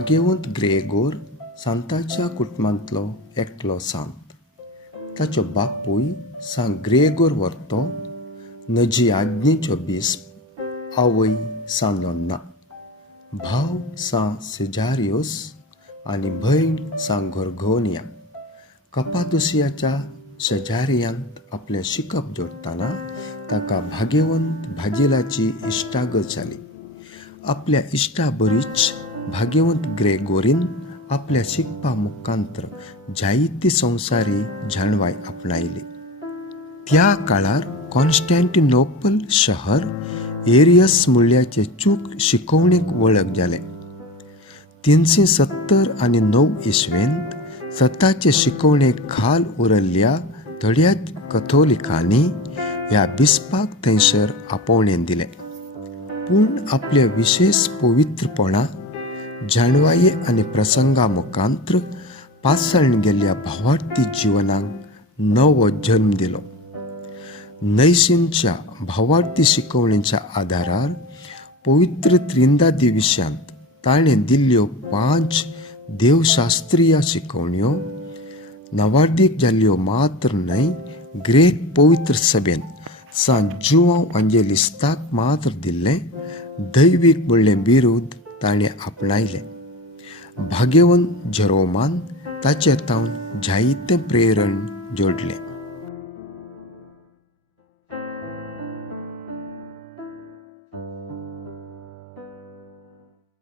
भाग्यवंत Gregor सांताच्या कुटुंबांतलो एकलो सांत. ताचो बापूय सांत ग्रेगोर व्हरतो नजी आज्ञेचो बिस्प, आवय सांत लोन्ना, भाव सांत सेजारियोस आनी भयण सांत गोर्गोनिया. कपादोसियाच्या शेजाऱ्यांत आपलें शिकप जोडटाना ताका भाग्यवंत भाजिलाची इश्टागत जाली. आपल्या इश्टा बरीच भाग्यवंत ग्रेगोरीन आपल्या शिकपा मुखांतर जायती संवसारी जाणवाय आपणायली. त्या काळार कॉन्स्टँटिनोपल शहर एरियस मुळ्याचे चूक शिकवणेक वळख जालें. 379 इसवेंत स्वताचे शिकवणे खाल उरल्ल्या थोड्याच कथोलिकांनी ह्या बिस्पाक थंयसर आपोवणें दिलें. पूण आपल्या विशेष पवित्रपणा, जाणवाये आनी प्रसंगा मुखांतर पासळण गेल्ल्या भावार्थी जिवनाक नवो जल्म दिलो. नैसीनच्या भावार्थी शिकवणेच्या आदारार पवित्र त्रिंदादी विशयांत ताणें दिल्ल्यो 5 देवशास्त्रीय शिकवण्यो नवार्दीक जाल्ल्यो मात्र न्हय, ग्रेक पवित्र सभेन सांत जुआंव एवांजेलिस्ताक मात्र दिल्लें दैवीक म्हणलें बिरूद ताणें आपणायलें. भाग्यवंत जेरोमान ताचे तावन जायतें प्रेरण जोडलें.